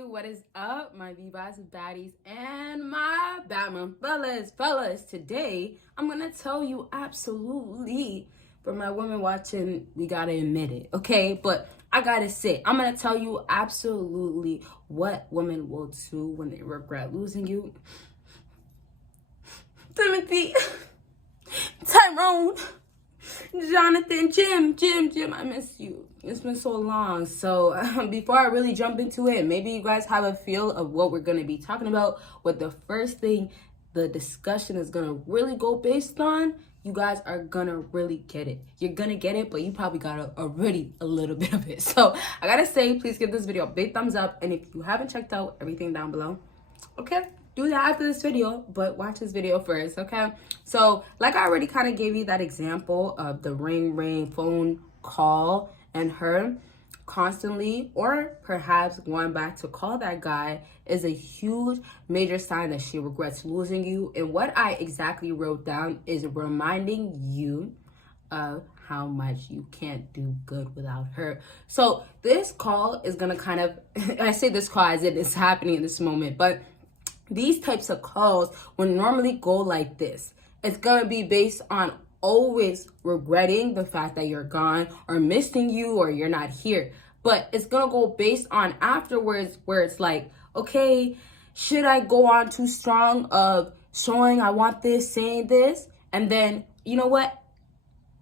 What is up, my BBossBaddies and my Batman fellas? Today, I'm gonna tell you absolutely, for my women watching, we gotta admit it, okay? But I gotta say, I'm gonna tell you absolutely what women will do when they regret losing you. Timothy, Tyrone, Jonathan, Jim, I miss you. It's been so long. So before I really jump into it, maybe you guys have a feel of what we're going to be talking about. What the first thing the discussion is going to really go based on, you guys are going to really get it. You're going to get it, but you probably got already a little bit of it. So I got to say, please give this video a big thumbs up. And if you haven't checked out everything down below, okay, do that after this video, but watch this video first, okay? So like I already kind of gave you that example of the ring phone call and her constantly or perhaps going back to call that guy is a huge major sign that she regrets losing you. And what I exactly wrote down is reminding you of how much you can't do good without her. So this call is gonna kind of, I say this call as it is happening in this moment, but these types of calls will normally go like this. It's gonna be based on always regretting the fact that you're gone or missing you or you're not here. But it's gonna go based on afterwards where it's like, okay, should I go on too strong of showing I want this, saying this? And then, you know what?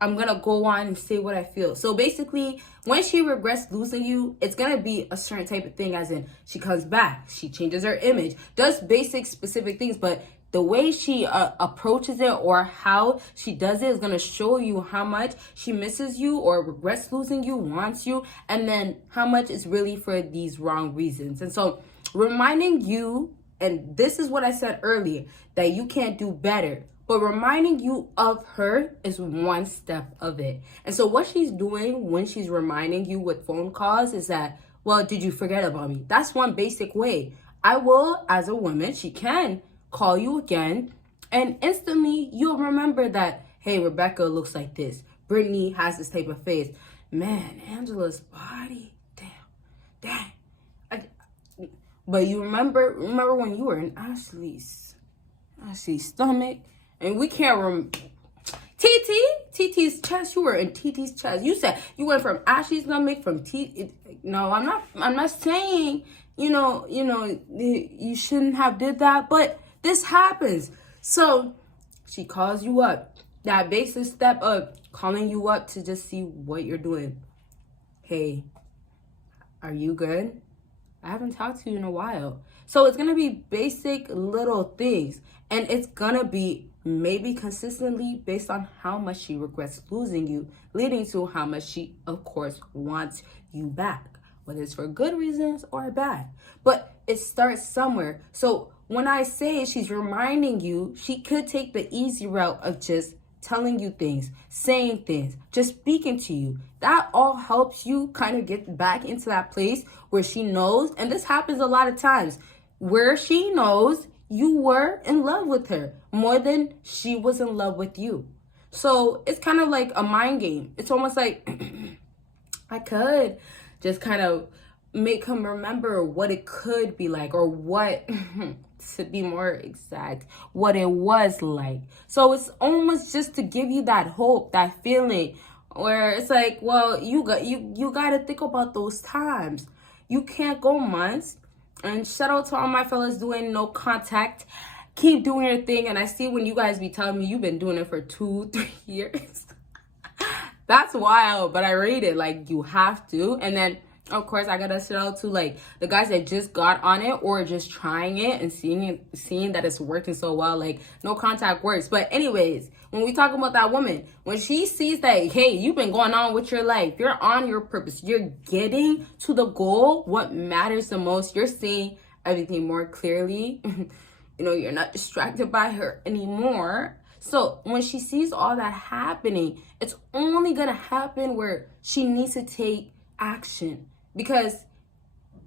I'm going to go on and say what I feel. So basically, when she regrets losing you, it's going to be a certain type of thing, as in she comes back, she changes her image, does basic specific things, but the way she approaches it or how she does it is going to show you how much she misses you or regrets losing you, wants you, and then how much is really for these wrong reasons. And so reminding you, and this is what I said earlier, that you can't do better. But reminding you of her is one step of it. And so what she's doing when she's reminding you with phone calls is that, well, did you forget about me? That's one basic way. I will, as a woman, she can call you again. And instantly you'll remember that, hey, Rebecca looks like this. Brittany has this type of face. Man, Angela's body, dang. But you remember when you were in Ashley's stomach? And we can't TT's chest. You were in TT's chest. You said you went from Ashley's stomach from No, I'm not saying, you shouldn't have did that, but this happens. So she calls you up. That basic step of calling you up to just see what you're doing. Hey, are you good? I haven't talked to you in a while. So it's going to be basic little things. And it's going to be maybe consistently based on how much she regrets losing you, leading to how much she, of course, wants you back, whether it's for good reasons or bad. But it starts somewhere. So when I say she's reminding you, she could take the easy route of just telling you things, saying things, just speaking to you. That all helps you kind of get back into that place where she knows, and this happens a lot of times, where she knows you were in love with her more than she was in love with you. So it's kind of like a mind game. It's almost like I could just kind of make him remember what it could be like, or what, to be more exact, what it was like. So it's almost just to give you that hope, that feeling where it's like, well, you got to think about those times. You can't go months. And shout out to all my fellas doing no contact. Keep doing your thing. And I see when you guys be telling me you've been doing it for 2-3 years. That's wild, but I rate it. Like, you have to. And then, of course, I gotta shout out to like the guys that just got on it or just trying it and seeing that it's working so well. Like, no contact works. But anyways, when we talk about that woman, when she sees that, hey, you've been going on with your life, you're on your purpose, you're getting to the goal, what matters the most, you're seeing everything more clearly. You're not distracted by her anymore. So when she sees all that happening, it's only gonna happen where she needs to take action. Because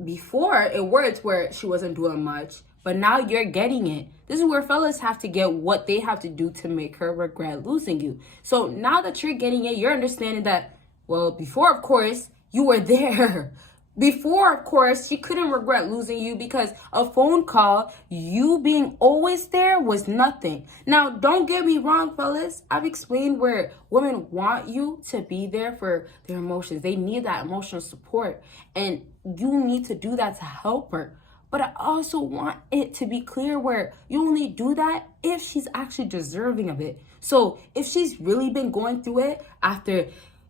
before it worked where she wasn't doing much, but now you're getting it. This is where fellas have to get what they have to do to make her regret losing you. So now that you're getting it, you're understanding that, well, before, of course, you were there, Before, of course, she couldn't regret losing you because a phone call, you being always there, was nothing. Now, don't get me wrong, fellas. I've explained where women want you to be there for their emotions. They need that emotional support, and you need to do that to help her. But I also want it to be clear where you only do that if she's actually deserving of it. So if she's really been going through it after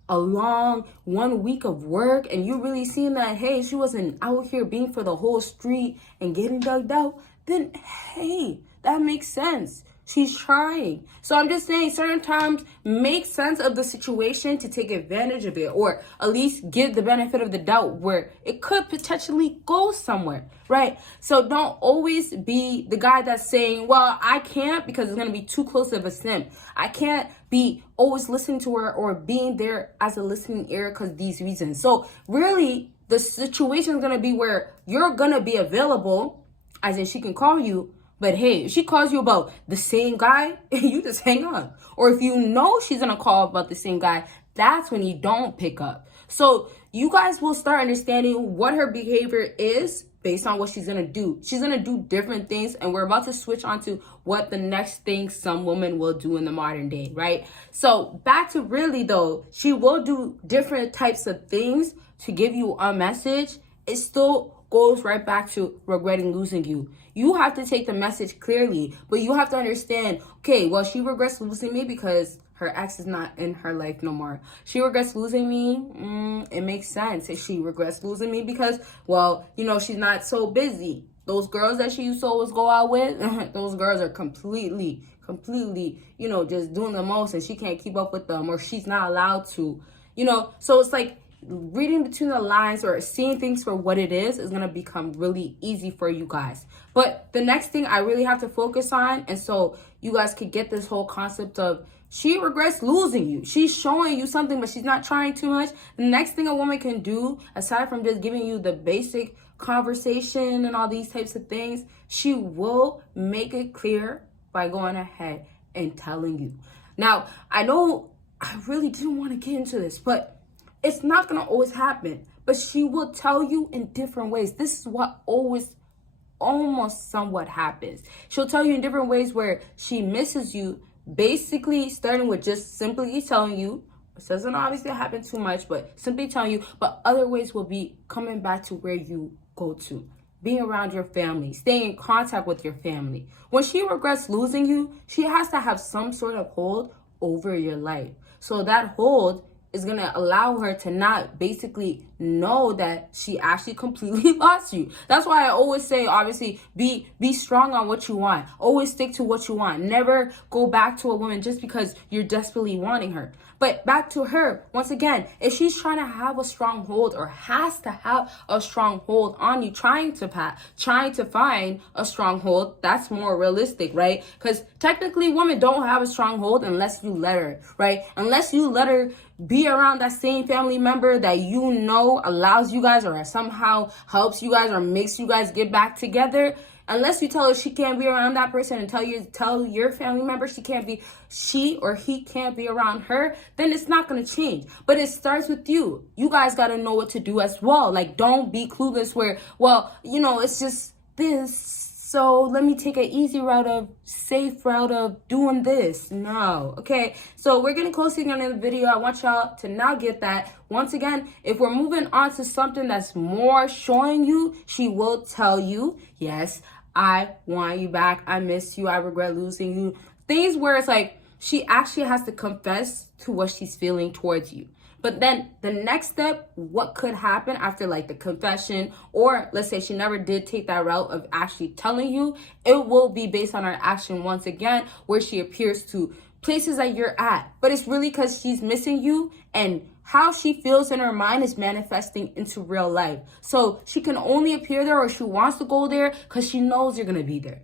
a long 1 week of work, and you really seen that, hey, she wasn't out here being for the whole street and getting dug out, then hey, that makes sense. She's trying. So I'm just saying, certain times make sense of the situation to take advantage of it, or at least give the benefit of the doubt where it could potentially go somewhere, right? So don't always be the guy that's saying, well, I can't because it's going to be too close of a simp. I can't be always listening to her or being there as a listening ear because these reasons. So really, the situation is going to be where you're going to be available, as in she can call you. But hey, if she calls you about the same guy, you just hang up. Or if you know she's going to call about the same guy, that's when you don't pick up. So you guys will start understanding what her behavior is based on what she's going to do. She's going to do different things, and we're about to switch on to what the next thing some women will do in the modern day, right? So back to really though, she will do different types of things to give you a message. It still goes right back to regretting losing you. You have to take the message clearly, but you have to understand, okay, well, she regrets losing me because her ex is not in her life no more. She regrets losing me. It makes sense. If she regrets losing me because, well, you know, she's not so busy. Those girls that she used to always go out with, those girls are completely, you know, just doing the most, and she can't keep up with them, or she's not allowed to, you know. So it's like, reading between the lines or seeing things for what it is going to become really easy for you guys. But the next thing I really have to focus on, and so you guys could get this whole concept of she regrets losing you. She's showing you something, but she's not trying too much. The next thing a woman can do, aside from just giving you the basic conversation and all these types of things, she will make it clear by going ahead and telling you. Now, I know I really didn't want to get into this, but it's not going to always happen, but she will tell you in different ways. This is what almost somewhat happens. She'll tell you in different ways where she misses you, basically starting with just simply telling you. It doesn't obviously happen too much, but simply telling you. But other ways will be coming back to where you go to, being around your family, staying in contact with your family. When she regrets losing you, she has to have some sort of hold over your life. So that hold is going to allow her to not basically know that she actually completely lost you. That's why I always say, obviously, be strong on what you want. Always stick to what you want. Never go back to a woman just because you're desperately wanting her. But back to her, once again, if she's trying to have a strong hold or has to have a strong hold on you, trying to find a strong hold, that's more realistic, right? Because technically women don't have a strong hold unless you let her, right? Unless you let her be around that same family member that you know allows you guys or somehow helps you guys or makes you guys get back together. Unless you tell her she can't be around that person and tell your family member she or he can't be around her, then it's not going to change. But it starts with you. You guys got to know what to do as well. Like, don't be clueless where, well, you know, it's just this, so let me take an safe route of doing this. No. Okay. So we're getting close to the end of the video. I want y'all to now get that. Once again, if we're moving on to something that's more showing you, she will tell you, yes, I want you back. I miss you. I regret losing you. Things where it's like she actually has to confess to what she's feeling towards you. But then the next step, what could happen after like the confession, or let's say she never did take that route of actually telling you, it will be based on her action once again, where she appears to places that you're at. But it's really because she's missing you, and how she feels in her mind is manifesting into real life. So she can only appear there, or she wants to go there because she knows you're going to be there.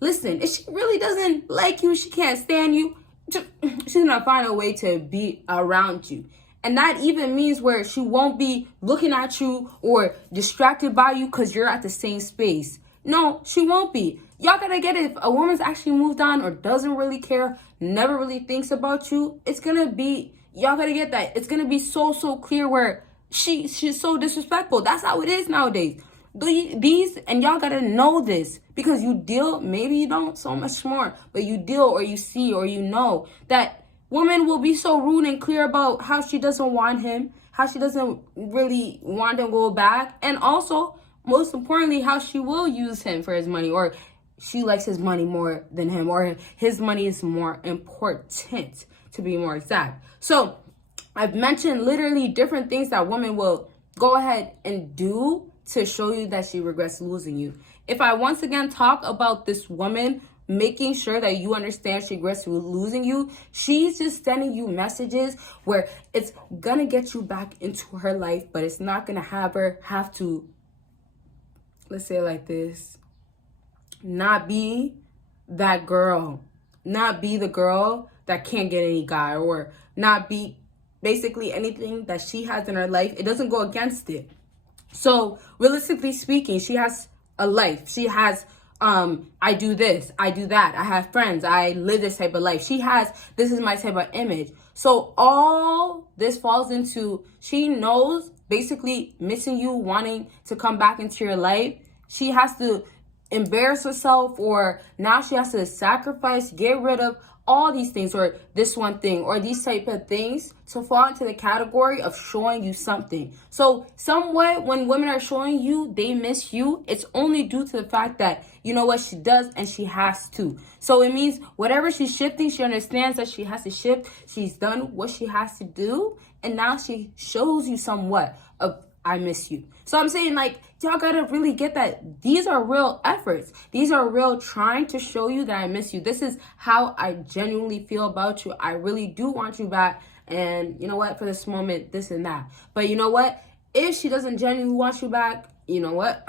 Listen, if she really doesn't like you, she can't stand you, she's going to find a way to be around you. And that even means where she won't be looking at you or distracted by you because you're at the same space. No, she won't be. Y'all gotta get it. If a woman's actually moved on or doesn't really care, never really thinks about you, it's gonna be, y'all gotta get that. It's gonna be so clear where she's so disrespectful. That's how it is nowadays. These, and y'all gotta know this, because you deal, maybe you don't so much more, but you deal, or you see, or you know that women will be so rude and clear about how she doesn't want him, how she doesn't really want to go back, and also, most importantly, how she will use him for his money, or she likes his money more than him, or his money is more important, to be more exact. So I've mentioned literally different things that women will go ahead and do to show you that she regrets losing you. If I once again talk about this woman making sure that you understand she regrets losing you, she's just sending you messages where it's gonna get you back into her life, but it's not gonna have her have to, let's say it like this, not be that girl, not be the girl that can't get any guy, or not be basically anything that she has in her life. It doesn't go against it. So realistically speaking, she has a life. She has, I do this, I do that. I have friends. I live this type of life. She has, this is my type of image. So all this falls into, she knows basically missing you, wanting to come back into your life. She has to embarrass herself, or now she has to sacrifice, get rid of all these things, or this one thing, or these type of things, to fall into the category of showing you something. So somewhat, when women are showing you they miss you, it's only due to the fact that, you know what, she does and she has to. So it means whatever she's shifting, she understands that she has to shift. She's done what she has to do, and now she shows you somewhat of, I miss you. So I'm saying, like, y'all gotta really get that these are real efforts. These are real trying to show you that I miss you. This is how I genuinely feel about you. I really do want you back. And you know what, for this moment, this and that. But you know what? If she doesn't genuinely want you back, you know what?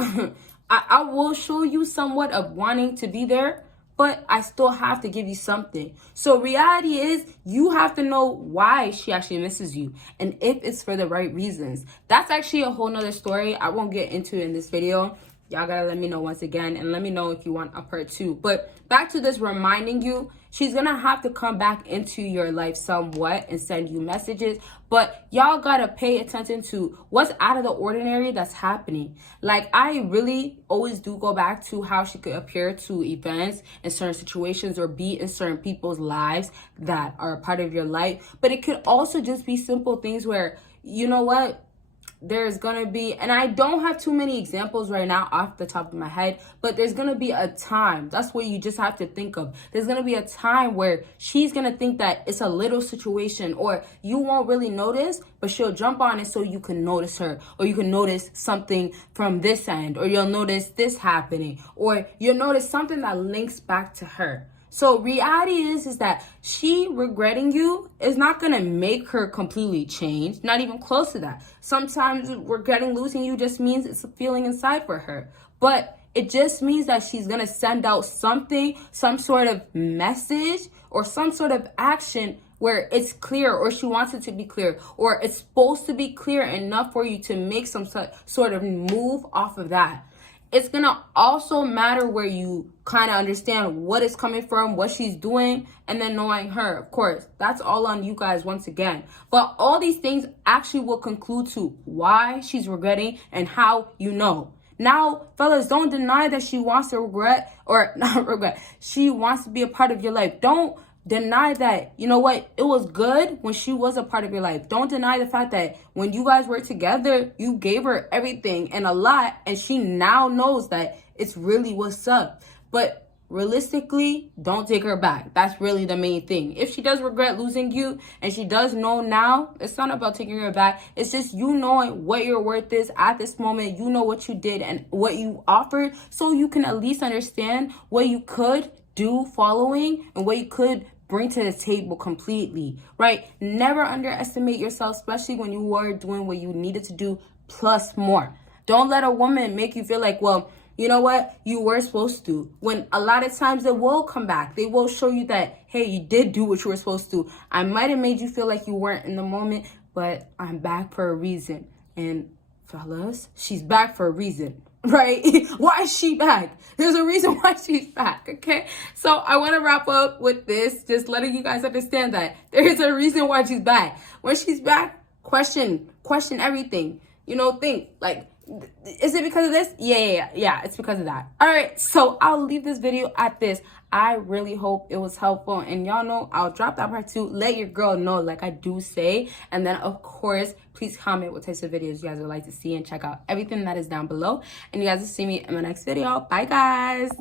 I will show you somewhat of wanting to be there, but I still have to give you something. So reality is, you have to know why she actually misses you, and if it's for the right reasons. That's actually a whole nother story I won't get into in this video. Y'all gotta let me know once again, and let me know if you want a part 2. But back to this, reminding you, she's gonna have to come back into your life somewhat and send you messages. But y'all gotta pay attention to what's out of the ordinary that's happening. Like, I really always do go back to how she could appear to events in certain situations, or be in certain people's lives that are a part of your life. But it could also just be simple things where, you know what, there's gonna be, and I don't have too many examples right now off the top of my head, but there's gonna be a time, that's what you just have to think of. There's gonna be a time where she's gonna think that it's a little situation, or you won't really notice, but she'll jump on it so you can notice her, or you can notice something from this end, or you'll notice this happening, or you'll notice something that links back to her. So reality is that she regretting you is not going to make her completely change. Not even close to that. Sometimes regretting losing you just means it's a feeling inside for her. But it just means that she's going to send out something, some sort of message, or some sort of action where it's clear, or she wants it to be clear, or it's supposed to be clear enough for you to make some sort of move off of that. It's going to also matter where you kind of understand what is coming from, what she's doing, and then knowing her. Of course, that's all on you guys once again. But all these things actually will conclude to why she's regretting and how you know. Now, fellas, don't deny that she wants to regret, or not regret, she wants to be a part of your life. Don't deny that, you know what, it was good when she was a part of your life. Don't deny the fact that when you guys were together, you gave her everything and a lot, and she now knows that it's really what's up. But realistically, don't take her back. That's really the main thing. If she does regret losing you, and she does know now, it's not about taking her back. It's just you knowing what your worth is at this moment. You know what you did and what you offered, so you can at least understand what you could do following, and what you could bring to the table completely, right? Never underestimate yourself, especially when you were doing what you needed to do plus more. Don't let a woman make you feel like, well, you know what, you were supposed to. When a lot of times they will come back. They will show you that, hey, you did do what you were supposed to. I might have made you feel like you weren't in the moment, but I'm back for a reason. And fellas, she's back for a reason. Right? Why is she back? There's a reason why she's back, okay? So I want to wrap up with this, just letting you guys understand that there is a reason why she's back. When she's back, question question everything. You know, think like, is it because of this? Yeah, it's because of that. All right, so I'll leave this video at this. I really hope it was helpful, and y'all know I'll drop that part 2. Let your girl know, like I do say. And then of course, please comment what types of videos you guys would like to see, and check out everything that is down below. And you guys will see me in my next video. Bye guys.